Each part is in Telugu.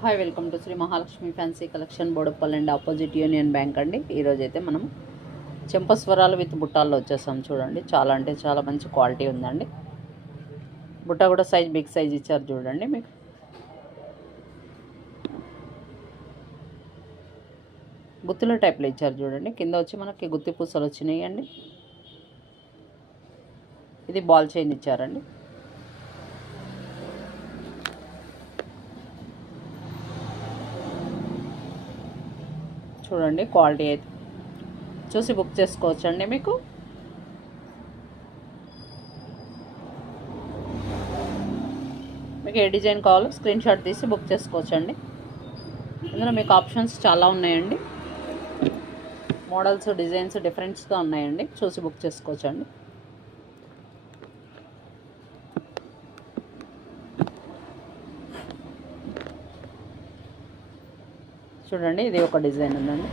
Hi welcome to Sri Mahalakshmi fancy collection Boduppal and opposite Union Bank అండి. ఈరోజు అయితే మనం చెంపస్వరాలు విత్ బుట్టాల్లో వచ్చేసాం. చూడండి, చాలా అంటే చాలా మంచి క్వాలిటీ ఉందండి. బుట్ట కూడా సైజ్ బిగ్ సైజ్ ఇచ్చారు చూడండి. మీకు గుత్తుల టైప్లో ఇచ్చారు చూడండి. కింద వచ్చి మనకి గుత్తి పూసలు వచ్చినాయి అండి. ఇది బాల్ చైన్ ఇచ్చారండి. చూడండి, క్వాలిటీ అయితే చూసి బుక్ చేసుకోవచ్చండి. మీకు ఏ డిజైన్ కావాలో స్క్రీన్ షాట్ తీసి బుక్ చేసుకోవచ్చండి. ఇందులో మీకు ఆప్షన్స్ చాలా ఉన్నాయండి. మోడల్స్ డిజైన్స్ డిఫరెంట్స్గా ఉన్నాయండి. చూసి బుక్ చేసుకోవచ్చండి. చూడండి, ఇది ఒక డిజైన్ ఉందండి.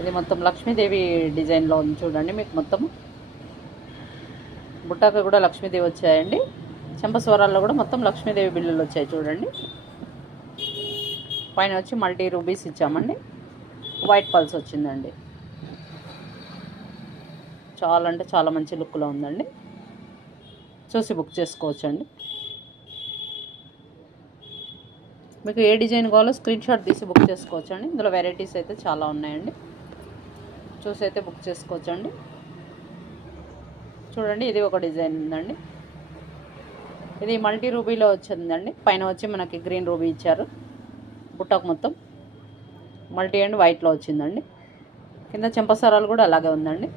ఇది మొత్తం లక్ష్మీదేవి డిజైన్లో ఉంది చూడండి. మీకు మొత్తం బుట్టాక కూడా లక్ష్మీదేవి వచ్చాయండి. చెంపస్వరాల్లో కూడా మొత్తం లక్ష్మీదేవి బిల్లులు వచ్చాయి చూడండి. పైన వచ్చి మల్టీ రూబీస్ ఇచ్చామండి. వైట్ పల్స్ వచ్చిందండి. చాలా అంటే చాలా మంచి లుక్లో ఉందండి. చూసి బుక్ చేసుకోవచ్చండి. మీకు ఏ డిజైన్ కావాలో స్క్రీన్ షాట్ తీసి బుక్ చేసుకోవచ్చండి. ఇందులో వెరైటీస్ అయితే చాలా ఉన్నాయండి. చూసి అయితే బుక్ చేసుకోవచ్చండి. చూడండి, ఇది ఒక డిజైన్ ఉందండి. ఇది మల్టీ రూబీలో వచ్చిందండి. పైన వచ్చి మనకి గ్రీన్ రూబీ ఇచ్చారు. బుట్టకు మొత్తం మల్టీ అండ్ వైట్లో వచ్చిందండి. కింద చెంపసరాలు కూడా అలాగే ఉందండి.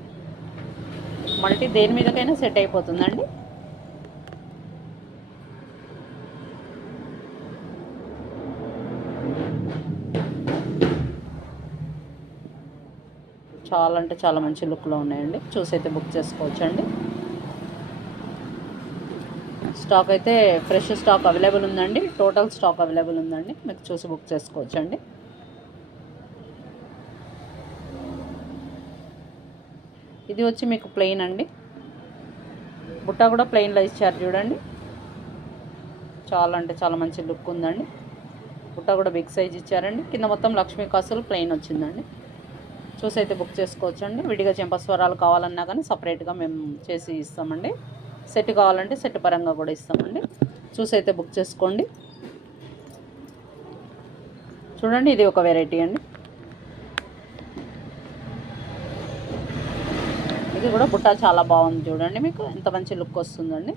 మల్టీ దేని మీదకైనా సెట్ అయిపోతుందండి. చాలా అంటే చాలా మంచి లుక్లో ఉన్నాయండి. చూసి అయితే బుక్ చేసుకోవచ్చండి. స్టాక్ అయితే ఫ్రెష్ స్టాక్ అవైలబుల్ ఉందండి. టోటల్ స్టాక్ అవైలబుల్ ఉందండి. మీకు చూసి బుక్ చేసుకోవచ్చండి. ఇది వచ్చి మీకు ప్లెయిన్ అండి. బుట్ట కూడా ప్లెయిన్లో ఇచ్చారు చూడండి. చాలా అంటే చాలా మంచి లుక్ ఉందండి. బుట్ట కూడా బిగ్ సైజ్ ఇచ్చారండి. కింద మొత్తం లక్ష్మీ కాసులు ప్లెయిన్ వచ్చిందండి. చూసి అయితే బుక్ చేసుకోవచ్చండి. విడిగా చెంపస్వరాలు కావాలన్నా కానీ సపరేట్గా మేము చేసి ఇస్తామండి. సెట్ కావాలంటే సెట్ పరంగా కూడా ఇస్తామండి. చూసి అయితే బుక్ చేసుకోండి. చూడండి, ఇది ఒక వెరైటీ అండి. ఇది కూడా బుట్ట చాలా బాగుంది చూడండి. మీకు ఎంత మంచి లుక్ వస్తుందండి.